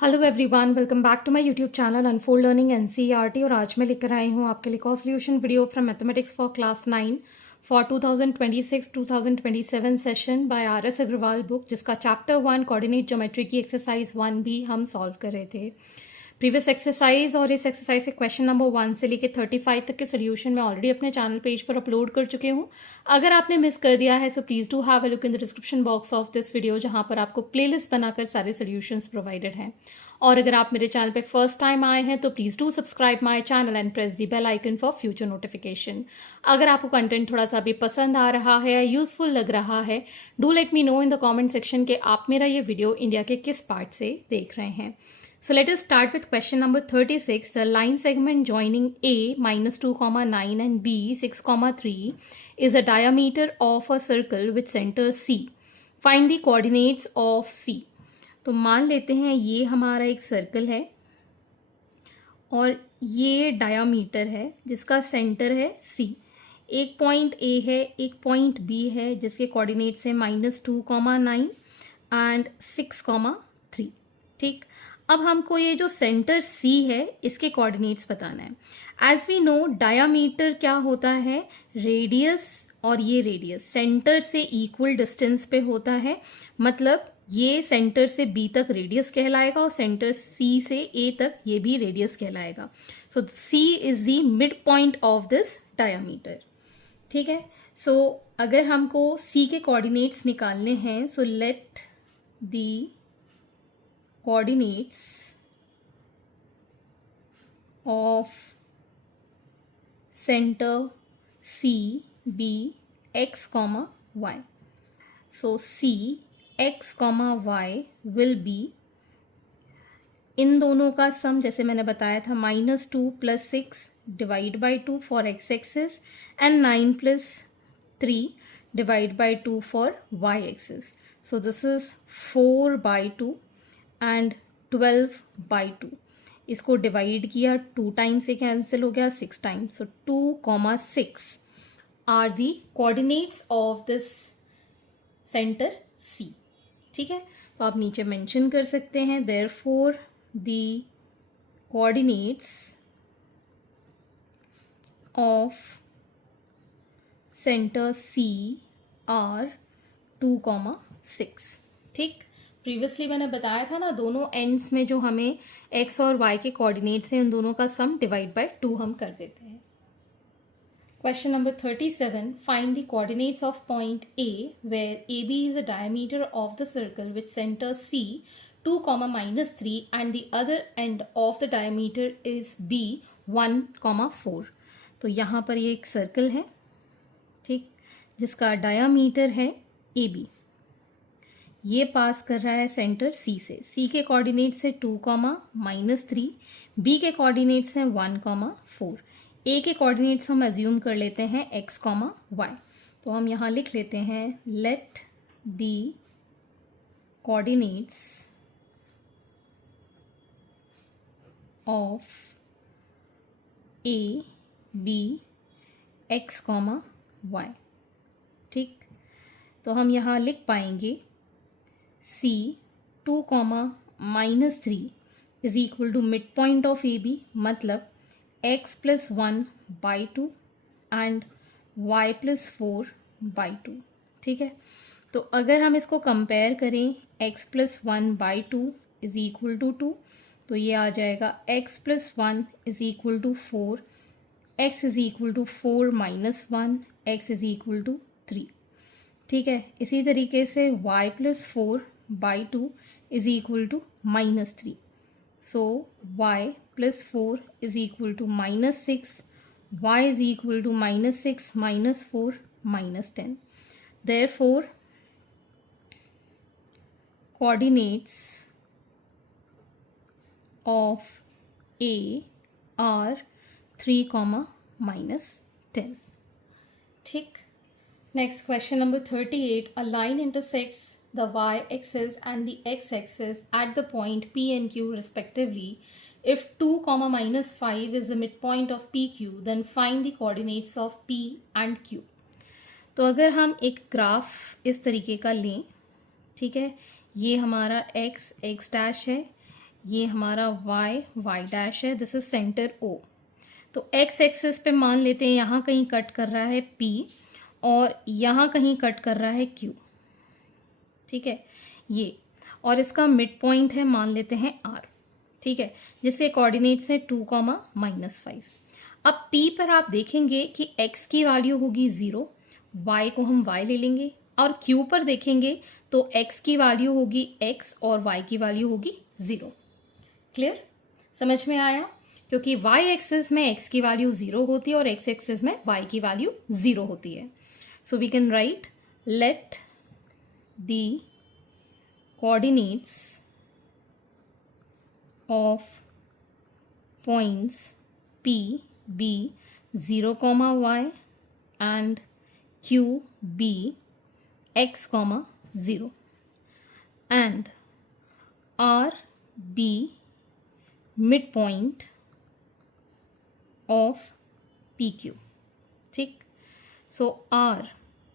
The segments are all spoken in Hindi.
Hello everyone, welcome back to my YouTube channel unfold learning NCERT. और आज मैं लेकर आई हूँ आपके लिए कॉ solution video from mathematics for class 9 for 2026-2027 session by R S Agarwal book, जिसका चैप्टर 1 कोऑर्डिनेट ज्योमेट्री की एक्सरसाइज 1 भी हम सॉल्व कर रहे थे। प्रीवियस एक्सरसाइज और इस एक्सरसाइज के क्वेश्चन नंबर 1 से लेकर 35 तक के सोल्यूशन मैं ऑलरेडी अपने चैनल पेज पर अपलोड कर चुके हूँ। अगर आपने मिस कर दिया है so please do have a look in the description box of this video, जहाँ पर आपको प्लेलिस्ट बनाकर सारे सोल्यूशंस प्रोवाइडेड हैं। और अगर आप मेरे चैनल पे फर्स्ट टाइम आए हैं तो please do subscribe my channel and press the bell icon for future notification. अगर आपको कंटेंट थोड़ा सा भी पसंद आ रहा है या यूजफुल लग रहा है, do let me know in the comment section कि आप मेरा ये वीडियो इंडिया के किस पार्ट से देख रहे हैं। So let us start with question number 36. The line segment joining A -2, 9 and B 6, 3 is a diameter of a circle with center C. Find the coordinates of C. तो मान लेते हैं ये हमारा एक सर्कल है और ये डायामीटर है जिसका सेंटर है C। एक पॉइंट A है, एक पॉइंट B है जिसके कोऑर्डिनेट्स हैं -2, 9 एंड 6, 3। ठीक, अब हमको ये जो सेंटर C है इसके कोऑर्डिनेट्स बताना है। एज वी नो डायामीटर क्या होता है, रेडियस, और ये रेडियस सेंटर से इक्वल डिस्टेंस पे होता है। मतलब ये सेंटर से B तक रेडियस कहलाएगा और सेंटर C से A तक ये भी रेडियस कहलाएगा। सो C is the mid point of this diameter. ठीक है, सो अगर हमको C के कोऑर्डिनेट्स निकालने हैं, so let the coordinates of center C be x, y. So C x, y will be इन दोनों का सम, जैसे मैंने बताया था, -2 + 6 divide by 2 for x axis and 9 + 3 divide by 2 for y axis. So this is 4/2 and 12/2। इसको डिवाइड किया, 2 टाइम्स से कैंसिल हो गया, 6 times. So 2, 6 are the coordinates of this centre C। ठीक है, तो आप नीचे मेंशन कर सकते हैं therefore the coordinates of centre C are 2, 6। ठीक, प्रीवियसली मैंने बताया था ना, दोनों एंड्स में जो हमें x और y के कोऑर्डिनेट्स हैं उन दोनों का सम डिवाइड बाय 2 हम कर देते हैं। Question number 37, find the coordinates of point A where AB is the diameter of the circle with centre C 2, -3 and the other end of the diameter is B 1, 4। तो यहाँ पर ये एक सर्कल है, ठीक, जिसका डायामीटर है AB। ये पास कर रहा है सेंटर C से। C के कोऑर्डिनेट्स है 2, -3, B के कोऑर्डिनेट्स हैं 1, 4, A के कोऑर्डिनेट्स हम एज्यूम कर लेते हैं x, y। तो हम यहाँ लिख लेते हैं let the coordinates of A B x, y। ठीक, तो हम यहाँ लिख पाएंगे C 2, -3 is equal to mid point of AB, मतलब x + 1/2 एंड y + 4/2। ठीक है, तो अगर हम इसको कंपेयर करें, x + 1/2 इज इक्वल टू 2, तो ये आ जाएगा x + 1 is equal to 4, x is equal to 4 - 1, x is equal to 3। ठीक है, इसी तरीके से y + 4/2 is equal to -3। So y + 4 is equal to -6, y is equal to -6 - 4 -10। Therefore coordinates of A are 3, -10। ठीक, next question number 38, a line intersects the y-axis and the x-axis at the point P and Q respectively. If 2, -5 is the midpoint of PQ, then find the coordinates of P and Q. तो अगर हम एक ग्राफ इस तरीके का लें, ठीक है, ये हमारा x, x' है, ये हमारा y डैश है, दिस इज सेंटर O। तो x एक्सिस पे मान लेते हैं यहाँ कहीं कट कर रहा है P और यहाँ कहीं कट कर रहा है Q, ठीक है ये, और इसका मिड पॉइंट है मान लेते हैं R, ठीक है, जिसके कोऑर्डिनेट्स है 2, -5। अब P पर आप देखेंगे कि x की वैल्यू होगी 0, y को हम y ले लेंगे, और Q पर देखेंगे तो x की वैल्यू होगी x और y की वैल्यू होगी 0। क्लियर, समझ में आया? क्योंकि y एक्सिस में x की वैल्यू 0 होती है और x एक्सिस में y की वैल्यू 0 होती है। So we can write let the coordinates of points P be 0, y and Q be x, 0 and R be midpoint of PQ, ठीक। So R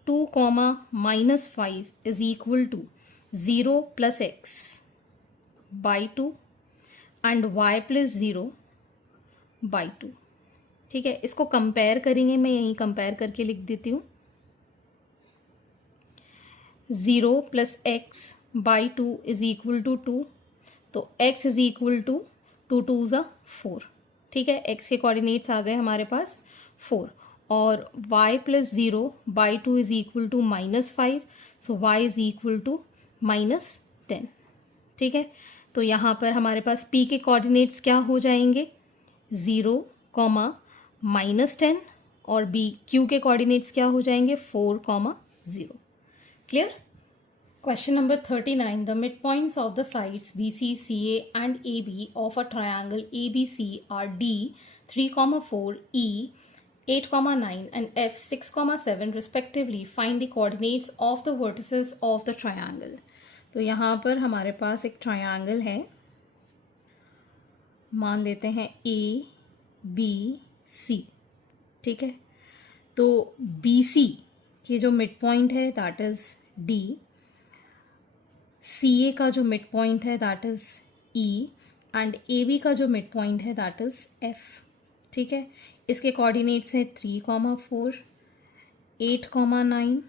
2, -5 is equal to 0 plus x by 2 and y plus 0 by 2, ठीक है। इसको कंपेयर करेंगे, मैं यहीं कंपेयर करके लिख देती हूँ। 0 plus x by 2 is equal to 2, तो x is equal to 2 2 ज़ा 4, ठीक है। x के कोऑर्डिनेट्स आ गए हमारे पास 4, और y plus 0 by 2 is equal to -5, so y is equal to -10, ठीक है। तो यहाँ पर हमारे पास P के कोऑर्डिनेट्स क्या हो जाएंगे, 0, -10, और Q के कोऑर्डिनेट्स क्या हो जाएंगे, 4, 0। Clear? Question number 39. The midpoints of the sides BC, CA and AB of a triangle ABC are D 3, 4, E 8, 9 and F 6, 7 respectively. Find the coordinates of the vertices of the triangle. तो यहाँ पर हमारे पास एक ट्रायंगल है, मान लेते हैं ABC, ठीक है। तो BC के जो मिड पॉइंट है दैट इज D, CA का जो मिड पॉइंट है that is E and AB का जो मिड पॉइंट है दैट इज F, ठीक है। इसके कोऑर्डिनेट्स हैं 3, 4, 8, 9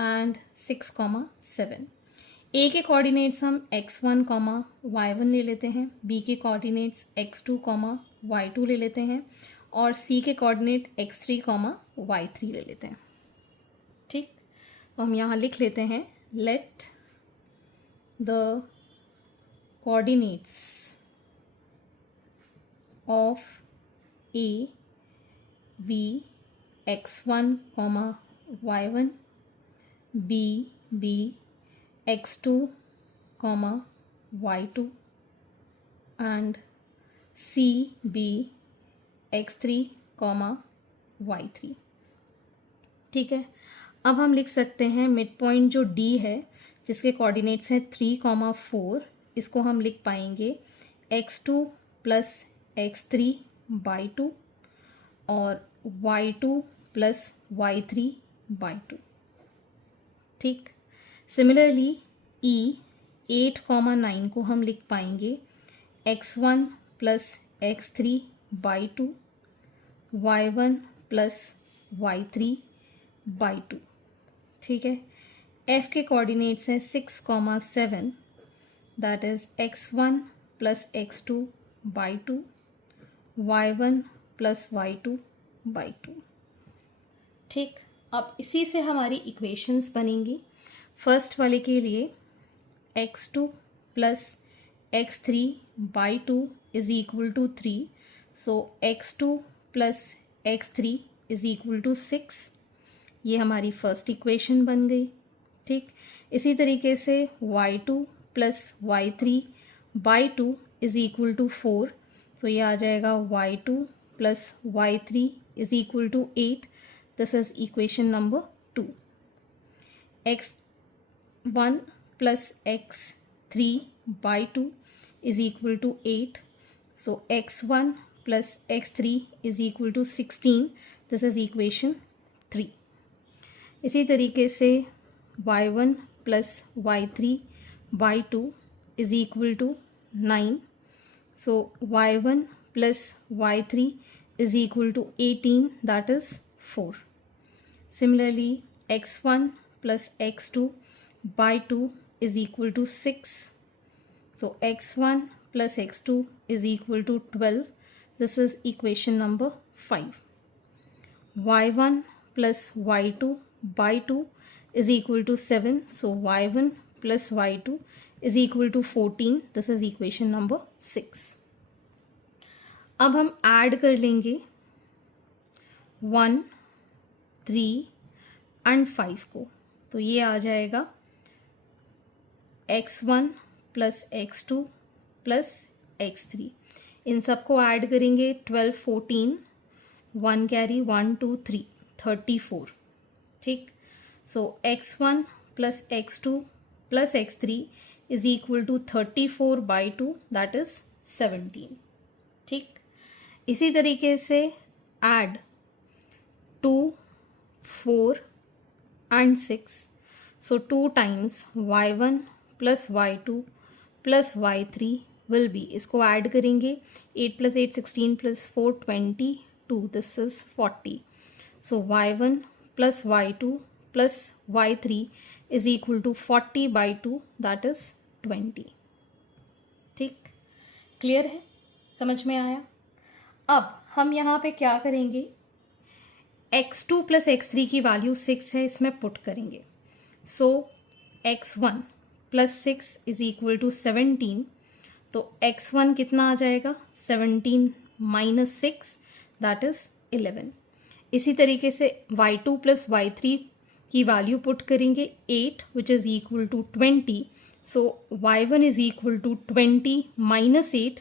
एंड 6, 7। A के कोऑर्डिनेट्स हम x1, y1 ले लेते हैं, B के कोऑर्डिनेट्स x2, y2 ले लेते हैं, और C के कोऑर्डिनेट x3, y3 ले लेते हैं, ठीक। तो हम यहाँ लिख लेते हैं let the coordinates of A be x1, y1, B be x2, y2 and C be x3, y3, ठीक है। अब हम लिख सकते हैं मिड पॉइंट जो D है जिसके कोऑर्डिनेट्स हैं 3, 4, इसको हम लिख पाएंगे x2 प्लस x3 बाई 2 और y2 प्लस y3 बाई 2, ठीक। सिमिलरली E 8, 9 को हम लिख पाएंगे x1 plus x3 by 2, y1 plus y3 by 2, ठीक है। F के कोऑर्डिनेट्स हैं 6, 7, that is x1 plus x2 by 2, y1 plus y2 by 2, ठीक। अब इसी से हमारी इक्वेशंस बनेंगी। फर्स्ट वाले के लिए x2 plus x3 by 2 is equal to 3, so x2 plus x3 is equal to 6, ये हमारी फर्स्ट इक्वेशन बन गई, ठीक। इसी तरीके से y2 plus y3 by 2 is equal to 4, so ये आ जाएगा y2 plus y3 is equal to 8, this is equation number 2। x1 plus x3 by 2 is equal to 8. So x1 plus x3 is equal to 16. This is equation 3. इसी तरीके से y1 plus y3 by 2 is equal to 9. So y1 plus y3 is equal to 18, that is 4. Similarly, x1 plus x2 by 2 is equal to 6. So x1 plus x2 is equal to 12. This is equation number 5. y1 plus y2 by 2 is equal to 7. So y1 plus y2 is equal to 14. This is equation number 6. अब हम ऐड कर लेंगे 1, 3 एंड 5 को, तो ये आ जाएगा x1 plus x2 plus x3. इन सबको ऐड करेंगे 12, 14, 1 कैरी 1, 2, 3, 34. ठीक. So x1 plus x2 plus x3 is equal to 34 by 2, that is 17. ठीक. इसी तरीके से add 2, 4 and 6. So 2 times y1 plus y2 plus y3 will be, इसको ऐड करेंगे 8 plus 8 16 plus 4 22, this is 40. So y1 plus y2 plus y3 is equal to 40 by 2, that is 20. ठीक. क्लियर है? समझ में आया? अब हम यहाँ पे क्या करेंगे, x2 प्लस x3 की वैल्यू 6 है, इसमें पुट करेंगे. So x1 plus 6 is equal to 17. तो x1 कितना आ जाएगा, 17 माइनस 6, दैट इज 11. इसी तरीके से y2 प्लस y3 की वैल्यू पुट करेंगे 8 which is equal to 20. So y1 is equal to 20 minus 8,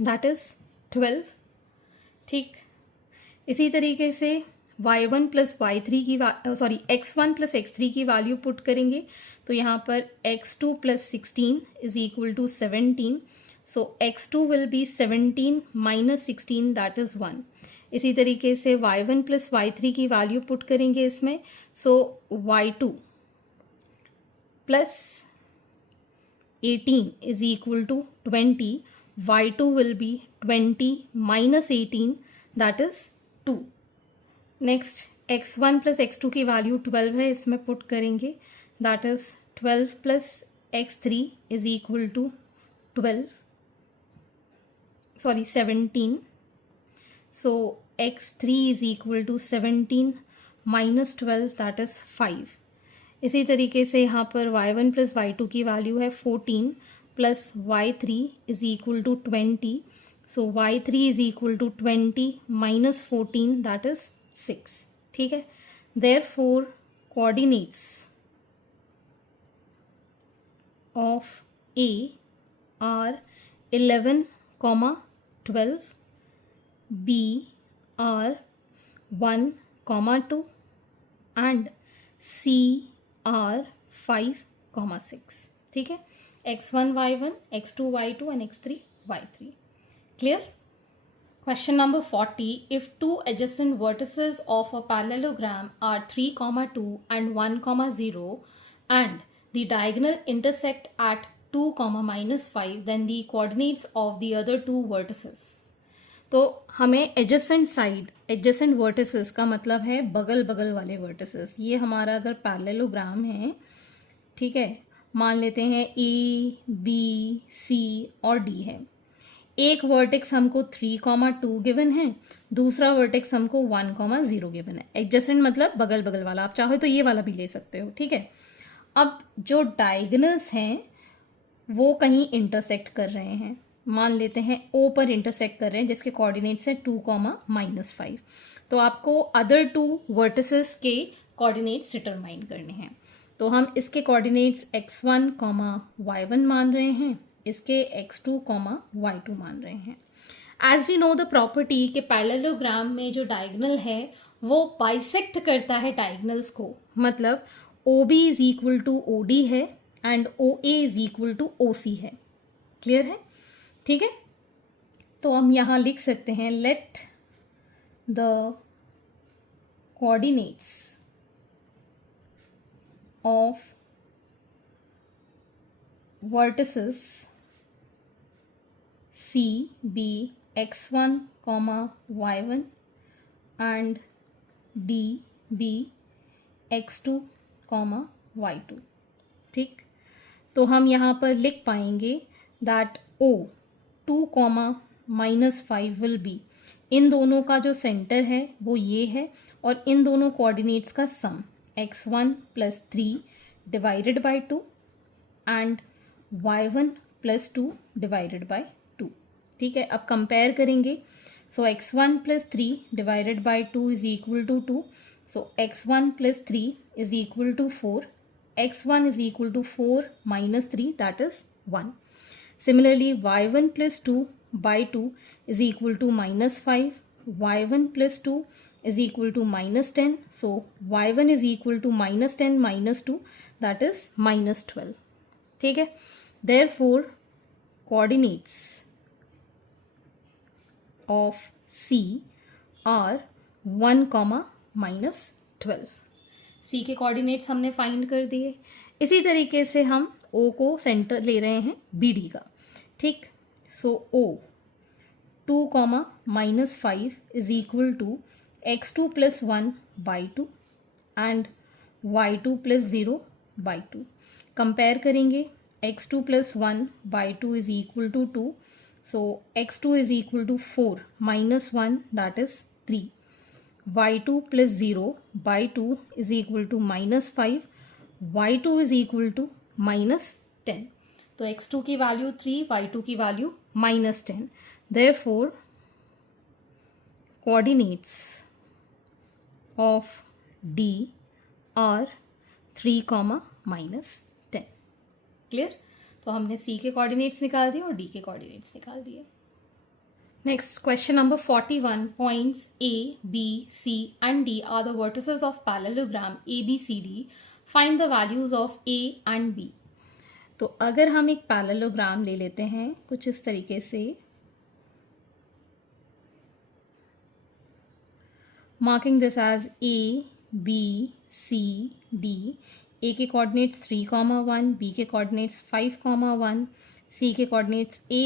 that is 12. ठीक. इसी तरीके से y1 प्लस y3 की x1 प्लस x3 की वैल्यू पुट करेंगे, तो यहाँ पर x2 plus 16 is equal to 17. So x2 will be 17 minus 16, that is 1. इसी तरीके से y1 प्लस y3 की वैल्यू पुट करेंगे इसमें. So y2 plus 18 is equal to 20. y2 will be 20 minus 18, that is 2. Next x1 plus x2 की वैल्यू 12 है, इसमें पुट करेंगे, that is 12 plus x3 is equal to 17. So x3 is equal to 17 minus 12, that is 5. इसी तरीके से यहाँ पर y1 प्लस y2 की वैल्यू है 14 plus y3 is equal to 20. So y3 is equal to 20 minus 14, that is 6. ठीक है. Therefore coordinates of A are 11, 12, B are 1, 2 and C are 5, 6. ठीक है. x1 y1, x2 y2 and x3 y3. Clear? Question number 40. If two adjacent vertices of a parallelogram are 3, 2 and 1, 0 and the diagonal intersect at 2, -5, then the coordinates of the other two vertices. तो हमें adjacent side, adjacent vertices का मतलब है बगल बगल वाले vertices. ये हमारा अगर parallelogram है, ठीक है, मान लेते हैं A, B, C और D है. एक वर्टेक्स हमको 3, 2 गिवन है, दूसरा वर्टेक्स हमको 1, 0 गिवन है. एडजेसेंट मतलब बगल बगल वाला, आप चाहो तो ये वाला भी ले सकते हो. ठीक है. अब जो डायगोनल्स हैं वो कहीं इंटरसेक्ट कर रहे हैं, मान लेते हैं O पर इंटरसेक्ट कर रहे हैं, जिसके कोऑर्डिनेट्स है 2, -5. तो आपको अदर टू वर्टिसेस के कोऑर्डिनेट्स डिटरमाइन करने हैं. तो हम इसके कोऑर्डिनेट्स x1, y1 मान रहे हैं, इसके x2, y2 मान रहे हैं. As we know the property के पैरेललोग्राम में जो डायगोनल है वो बाइसेक्ट करता है डायगोनल्स को, मतलब OB is equal to OD है and OA is equal to OC है. क्लियर है? ठीक है. तो हम यहाँ लिख सकते हैं let the coordinates of vertices C be x1, y1 and D be x2, y2. ठीक, तो हम यहाँ पर लिख पाएंगे दैट O 2, -5 विल बी, इन दोनों का जो सेंटर है वो ये है और इन दोनों कोऑर्डिनेट्स का sum x1 + 3 divided by 2 and y1 + 2 divided by 2. ठीक है, अब कंपेयर करेंगे. So x1 + 3 divided by 2 is equal to 2. So x1 + 3 is equal to 4. x1 is equal to 4 - 3, that is 1. Similarly, y1 + 2 by 2 is equal to -5. y1 + 2 is equal to -10. So y1 is equal to -10 - 2, that is -12. ठीक है, therefore coordinates of C are 1, -12. C के कोऑर्डिनेट्स हमने फाइंड कर दिए. इसी तरीके से हम O को सेंटर ले रहे हैं BD का. ठीक, सो O 2, -5 is equal to x2 + 1 by 2 and y2 + 0 by 2. Compare करेंगे. x2 + 1 by 2 is equal to 2. So x2 is equal to 4 - 1, that is 3. y2 + 0 by 2 is equal to -5. y2 is equal to -10. तो x2 की वैल्यू 3, y2 की value -10. Therefore, coordinates of D are 3, -10. Clear? तो हमने C के कोऑर्डिनेट्स निकाल दिए और D के कोऑर्डिनेट्स निकाल दिए. Next, question number 41. Points A, B, C and D are the vertices of parallelogram ABCD. Find the values of A and B. तो अगर हम एक पैरेललोग्राम ले लेते हैं कुछ इस तरीके से, marking this as A, B, C, D. A के कोऑर्डिनेट्स 3, 1, B के कोऑर्डिनेट्स 5, 1, C के कोऑर्डिनेट्स A,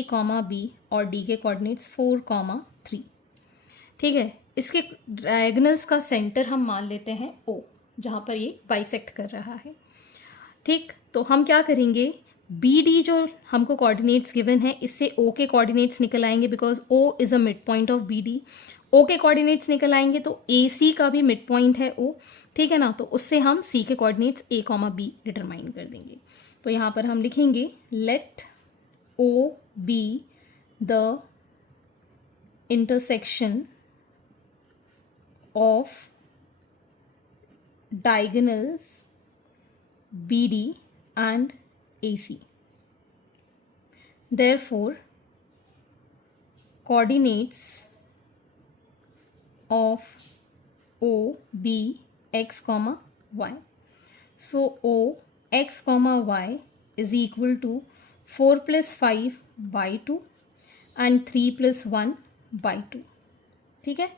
B और D के कोऑर्डिनेट्स 4, 3. ठीक है, इसके डायगोनल्स का सेंटर हम मान लेते हैं O, जहाँ पर ये बाइसेक्ट कर रहा है. ठीक, तो हम क्या करेंगे, BD जो हमको कोऑर्डिनेट्स गिवन है इससे O के कोऑर्डिनेट्स निकल आएंगे because O is a mid point of BD. O के कोऑर्डिनेट्स निकल आएंगे तो AC का भी मिड पॉइंट है O. ठीक है ना, तो उससे हम C के कोऑर्डिनेट्स A, B डिटरमाइन कर देंगे. तो यहाँ पर हम लिखेंगे let O be the intersection of diagonals BD and AC. Therefore, coordinates of O be x, y. So O x, y is equal to 4 + 5 by 2 and 3 + 1 by 2. ठीक है,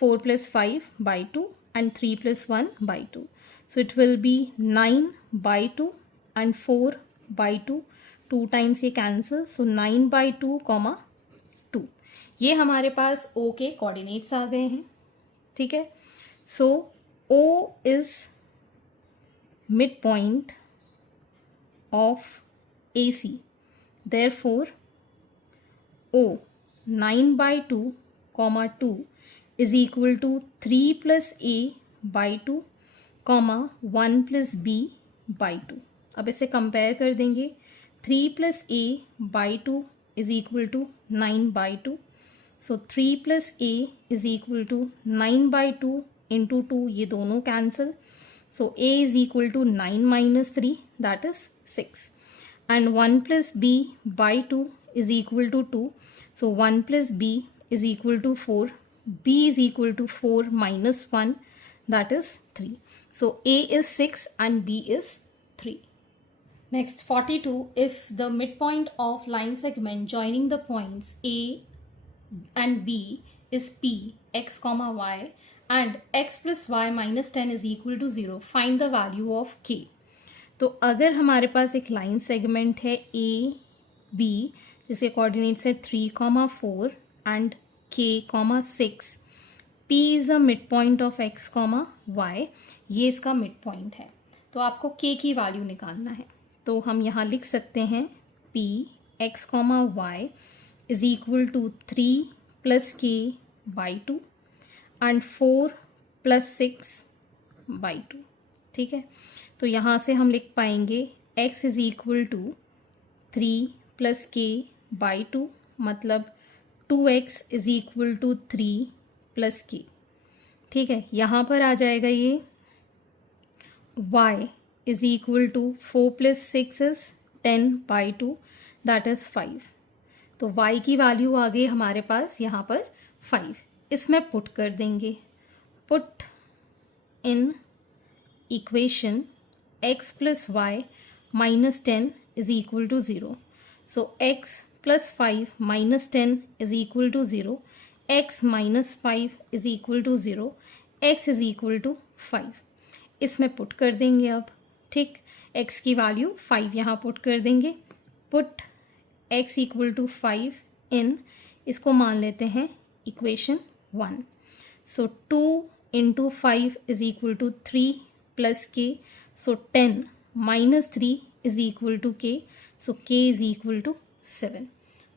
4 + 5 by 2 and 3 + 1 by 2. So it will be 9 by 2 and 4 by 2. 2 times ये cancel. So 9 by 2, 2. ये हमारे पास O के कोऑर्डिनेट्स आ गए हैं. ठीक है, so O is midpoint of AC. Therefore, O 9 by 2, 2 is equal to 3 + A by 2, 1 + B by 2. अब इसे कंपेयर कर देंगे. 3 + A by 2 is equal to 9 by 2. So 3 + A is equal to 9 by 2 into 2, ये दोनों cancel. So A is equal to 9 - 3, that is 6. And 1 + B by 2 is equal to 2. So 1 + B is equal to 4. B is equal to 4 minus 1, that is 3. So A is 6 and B is 3. Next, 42. If the midpoint of line segment joining the points A and B is P, x, y and x + y - 10 is equal to 0, find the value of K. तो अगर हमारे पास एक लाइन सेगमेंट है A, B जिसके कोऑर्डिनेट्स है 3, 4 and k, 6. P is a mid point of x, y. ये इसका मिड पॉइंट है. तो आपको k की वैल्यू निकालना है. तो हम यहाँ लिख सकते हैं P x, y is equal to 3 plus k by 2 and 4 plus 6 by 2. ठीक है. तो यहाँ से हम लिख पाएंगे x is equal to 3 plus k by 2, मतलब 2x is equal to 3 plus k. ठीक है. यहाँ पर आ जाएगा ये y is equal to 4 plus 6 is 10 by 2, that is 5. तो y की वैल्यू आ गई हमारे पास यहाँ पर 5. इसमें पुट कर देंगे. Put in equation x plus y minus 10 is equal to 0. So x plus 5 minus 10 is equal to 0. x minus 5 is equal to 0. x is equal to 5. इसमें पुट कर देंगे अब. ठीक. x की वैल्यू 5 यहाँ पुट कर देंगे. Put x equal to 5 in, इसको मान लेते हैं equation 1. So 2 into 5 is equal to 3 plus k. So 10 minus 3 is equal to k. So k is equal to 7.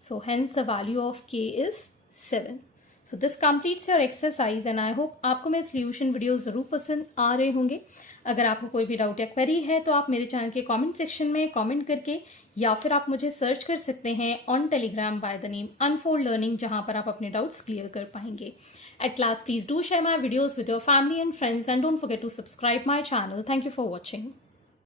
So hence the value of k is 7. So this completes your exercise and I hope आपको मेरे solution वीडियो ज़रूर पसंद आ रहे होंगे. अगर आपको कोई भी डाउट या क्वेरी है तो आप मेरे चैनल के कमेंट सेक्शन में कमेंट करके, या फिर आप मुझे सर्च कर सकते हैं on Telegram by the name unfold learning, जहाँ पर आप अपने डाउट्स क्लियर कर पाएंगे. At last, please do share my videos with your family and friends and don't forget to subscribe my channel. Thank you for watching.